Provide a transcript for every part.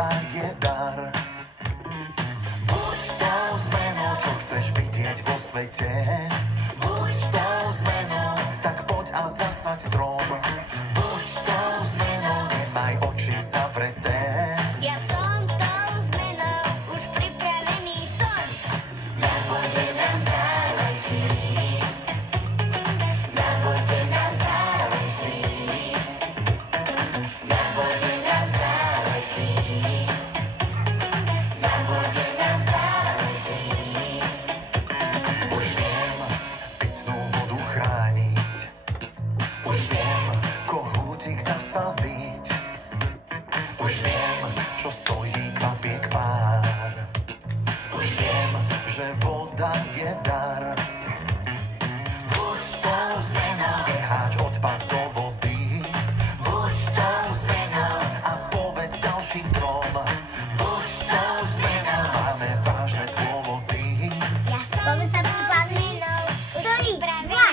voda je dar. Buď tou zmenou, čo chceš vidieť vo svete. Buď tou zmenou, tak poď a zasaď strom. Buď tou zmenou, nemaj oči zavreté. Ja som tou zmenou, už pripravený som. Na vode nám záleží. Na vode nám záleží. Na vode nám záleží. Na vode nám záleží. Už viem pitnú vodu chrániť. Už viem kohútik zastaviť. Už viem, čo stojí kvapiek pár. Už viem, že voda je dar. Buď tou zmenou, neháč odpad do vody. Buď tou zmenou a povedz ďalším trom. Buď tou zmenou, máme vážne dôvody. Ja som tou zmenou, už pripravená.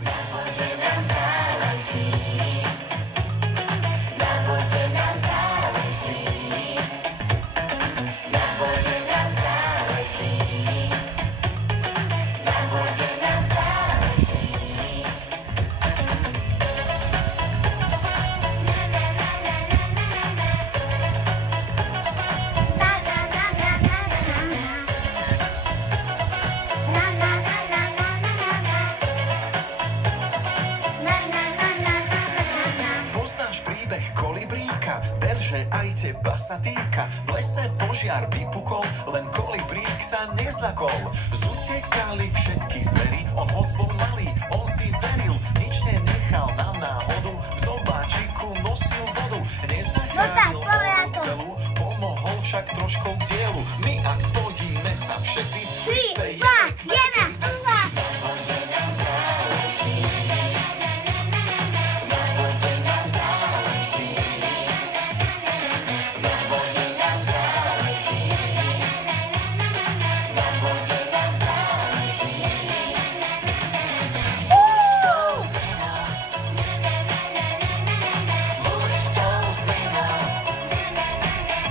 Na vode nám záleží. Na vode nám záleží. Na vode nám záleží. Na vode nám záleží. Poznáš príbeh kolibríka, ver, že aj teba sa týka. V lese požiar vypukol, len kolibrík sa nezlakol. Zutekali všetky zvery, on moc bol malý, on si veril, nič nenechal na náhodu, v zobáčiku nosil vodu. Nezachránil celú, pomohol však troškou dielu. My ak spojíme sa všetci, prispejeme k